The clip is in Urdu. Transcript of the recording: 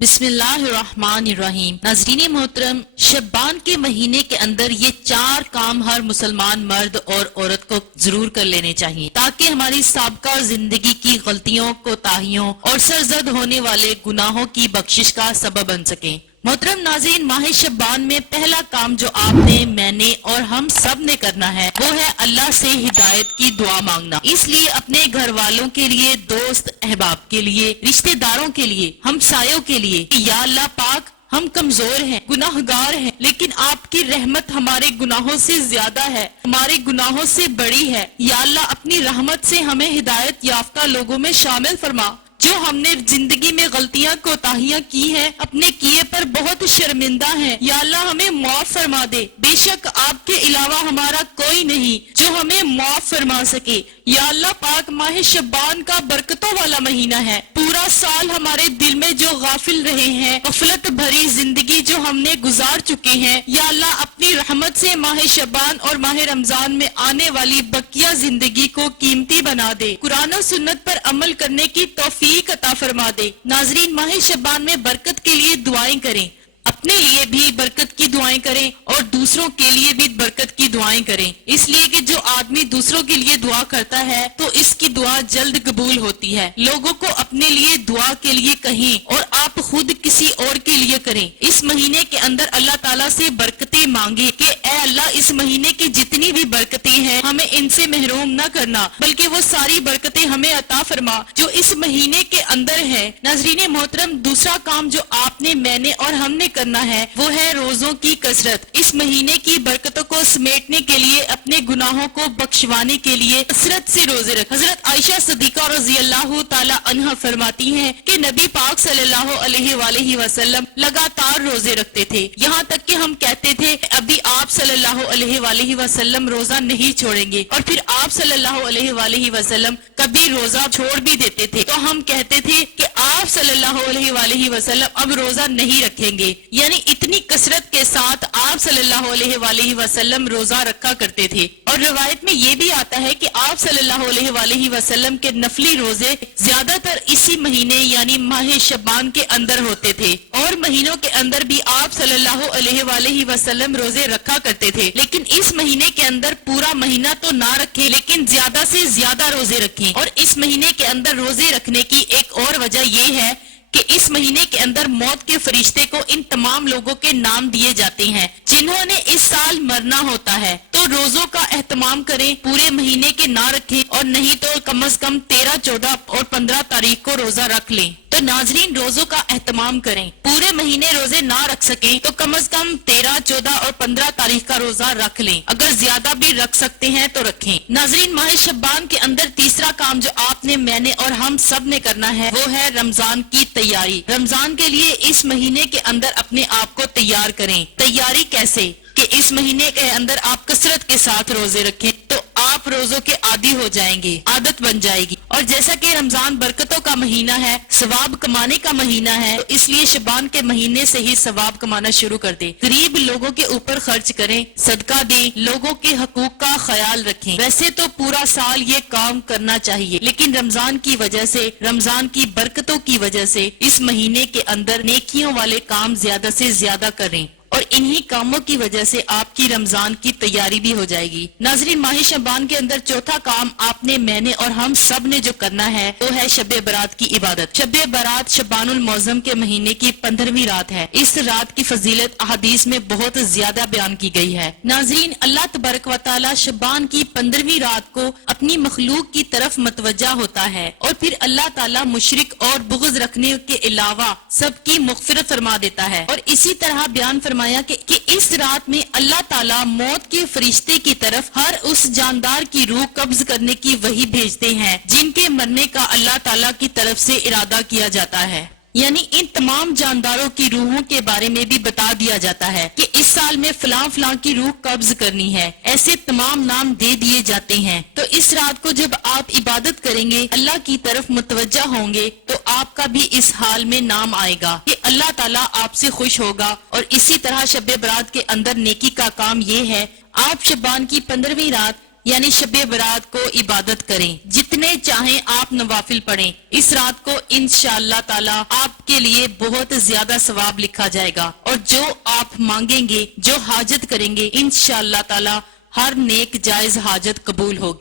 بسم اللہ الرحمن الرحیم۔ ناظرین محترم، شعبان کے مہینے کے اندر یہ 4 کام ہر مسلمان مرد اور عورت کو ضرور کر لینے چاہیے تاکہ ہماری سابقہ زندگی کی غلطیوں، کوتاہیوں اور سرزد ہونے والے گناہوں کی بخشش کا سبب بن سکیں۔ محترم ناظرین، ماہ شعبان میں پہلا کام جو آپ نے، میں نے اور ہم سب نے کرنا ہے وہ ہے اللہ سے ہدایت کی دعا مانگنا۔ اس لیے اپنے گھر والوں کے لیے، دوست احباب کے لیے، رشتہ داروں کے لیے، ہمسایوں کے لیے کہ یا اللہ پاک، ہم کمزور ہیں، گناہ گار ہیں، لیکن آپ کی رحمت ہمارے گناہوں سے زیادہ ہے، ہمارے گناہوں سے بڑی ہے۔ یا اللہ اپنی رحمت سے ہمیں ہدایت یافتہ لوگوں میں شامل فرما۔ جو ہم نے زندگی میں غلطیاں کوتاہیاں کی ہیں، اپنے کیے پر بہت شرمندہ ہیں، یا اللہ ہمیں معاف فرما دے۔ بے شک آپ کے علاوہ ہمارا کوئی نہیں جو ہمیں معاف فرما سکے۔ یا اللہ پاک، ماہ شعبان کا برکتوں والا مہینہ ہے۔ پورا سال ہمارے دل میں جو غافل رہے ہیں، غفلت بھری زندگی جو ہم نے گزار چکے ہیں، یا اللہ اپنی رحمت سے ماہ شعبان اور ماہ رمضان میں آنے والی بقیہ زندگی کو قیمتی بنا دے۔ قرآن و سنت پر عمل کرنے کی توفیق عطا فرما دے۔ ناظرین، ماہ شعبان میں برکت کے لیے دعائیں کریں، اپنے لیے بھی برکت کی دعائیں کریں اور دوسروں کے لیے بھی برکت کی دعائیں کریں، اس لیے کہ جو آدمی دوسروں کے لیے دعا کرتا ہے تو اس کی دعا جلد قبول ہوتی ہے۔ لوگوں کو اپنے لیے دعا کے لیے کہیں اور آپ خود کسی اور کے لیے کریں۔ اس مہینے کے اندر اللہ تعالیٰ سے برکتیں مانگے کہ اے اللہ، اس مہینے کی جتنی بھی برکتیں ہیں ہمیں ان سے محروم نہ کرنا، بلکہ وہ ساری برکتیں ہمیں عطا فرما جو اس مہینے کے اندر ہے۔ ناظرین محترم، دوسرا کام جو آپ نے، میں نے اور ہم نے کرنا ہے وہ ہے روزوں کی کثرت۔ اس مہینے کی برکتوں کو سمیٹنے کے لیے، اپنے گناہوں کو بخشوانے کے لیے کثرت سے روزے رکھ۔ حضرت عائشہ صدیقہ رضی اللہ تعالی عنہا فرماتی ہیں کہ نبی پاک صلی اللہ علیہ وآلہ وسلم لگاتار روزے رکھتے تھے، یہاں تک کہ ہم کہتے تھے ابھی آپ صلی اللہ علیہ وآلہ وسلم روزہ نہیں چھوڑیں گے، اور پھر آپ صلی اللہ علیہ وآلہ وسلم کبھی روزہ چھوڑ بھی دیتے تھے تو ہم کہتے تھے کہ آپ صلی اللہ علیہ وآلہ وسلم اب روزہ نہیں رکھیں گے، یعنی اتنی کثرت کے ساتھ آپ صلی اللہ علیہ وآلہ وسلم روزہ رکھا کرتے تھے۔ اور روایت میں یہ بھی آتا ہے کہ آپ صلی اللہ علیہ وآلہ وسلم کے نفلی روزے زیادہ تر اسی مہینے یعنی ماہ شعبان کے اندر ہوتے تھے، اور مہینوں کے اندر بھی آپ صلی اللہ علیہ وآلہ وسلم روزے رکھا کرتے تھے، لیکن اس مہینے کے اندر پورا مہینہ تو نہ رکھیں، لیکن زیادہ سے زیادہ روزے رکھیں۔ اور اس مہینے کے اندر روزے رکھنے کی ایک اور وجہ یہ ہے کہ اس مہینے کے اندر موت کے فرشتے کو ان تمام لوگوں کے نام دیے جاتے ہیں جنہوں نے اس سال مرنا ہوتا ہے۔ تو روزوں کا اہتمام کریں، پورے مہینے کے نہ رکھیں، اور نہیں تو کم از کم 13، 14 اور 15 تاریخ کو روزہ رکھ لیں۔ تو ناظرین، روزوں کا اہتمام کریں، پورے مہینے روزے نہ رکھ سکیں تو کم از کم 13، 14 اور 15 تاریخ کا روزہ رکھ لیں، اگر زیادہ بھی رکھ سکتے ہیں تو رکھیں۔ ناظرین، ماہ شعبان کے اندر تیسرا کام جو آپ نے، میں نے اور ہم سب نے کرنا ہے وہ ہے رمضان کی تیاری۔ رمضان کے لیے اس مہینے کے اندر اپنے آپ کو تیار کریں۔ تیاری کیسے؟ کہ اس مہینے کے اندر آپ کثرت کے ساتھ روزے رکھیں تو آپ روزوں کے عادی ہو جائیں گے، عادت بن جائے گی۔ اور جیسا کہ رمضان برکتوں کا مہینہ ہے، ثواب کمانے کا مہینہ ہے، تو اس لیے شعبان کے مہینے سے ہی ثواب کمانا شروع کر دیں۔ غریب لوگوں کے اوپر خرچ کریں، صدقہ دیں، لوگوں کے حقوق کا خیال رکھیں۔ ویسے تو پورا سال یہ کام کرنا چاہیے، لیکن رمضان کی وجہ سے، رمضان کی برکتوں کی وجہ سے اس مہینے کے اندر نیکیوں والے کام زیادہ سے زیادہ کریں، اور انہی کاموں کی وجہ سے آپ کی رمضان کی تیاری بھی ہو جائے گی۔ ناظرین، ماہ شعبان کے اندر چوتھا کام آپ نے، میں نے اور ہم سب نے جو کرنا ہے وہ ہے شب برات کی عبادت۔ شب برات شعبان المعظم کے مہینے کی 15ویں رات ہے۔ اس رات کی فضیلت احادیث میں بہت زیادہ بیان کی گئی ہے۔ ناظرین، اللہ تبارک و تعالی شعبان کی 15ویں رات کو اپنی مخلوق کی طرف متوجہ ہوتا ہے، اور پھر اللہ تعالی مشرک اور بغض رکھنے کے علاوہ سب کی مغفرت فرما دیتا ہے۔ اور اسی طرح بیان فرمایا کہ اس رات میں اللہ تعالیٰ موت کے فرشتے کی طرف ہر اس جاندار کی روح قبض کرنے کی وحی بھیجتے ہیں جن کے مرنے کا اللہ تعالیٰ کی طرف سے ارادہ کیا جاتا ہے۔ یعنی ان تمام جانداروں کی روحوں کے بارے میں بھی بتا دیا جاتا ہے کہ اس سال میں فلاں فلاں کی روح قبض کرنی ہے، ایسے تمام نام دے دیے جاتے ہیں۔ تو اس رات کو جب آپ عبادت کریں گے، اللہ کی طرف متوجہ ہوں گے، تو آپ کا بھی اس حال میں نام آئے گا کہ اللہ تعالیٰ آپ سے خوش ہوگا۔ اور اسی طرح شب برات کے اندر نیکی کا کام یہ ہے، آپ شعبان کی 15ویں رات یعنی شب برات کو عبادت کریں، جتنے چاہیں آپ نوافل پڑھیں، اس رات کو انشاءاللہ تعالی آپ کے لیے بہت زیادہ ثواب لکھا جائے گا، اور جو آپ مانگیں گے، جو حاجت کریں گے، انشاءاللہ تعالی ہر نیک جائز حاجت قبول ہوگی۔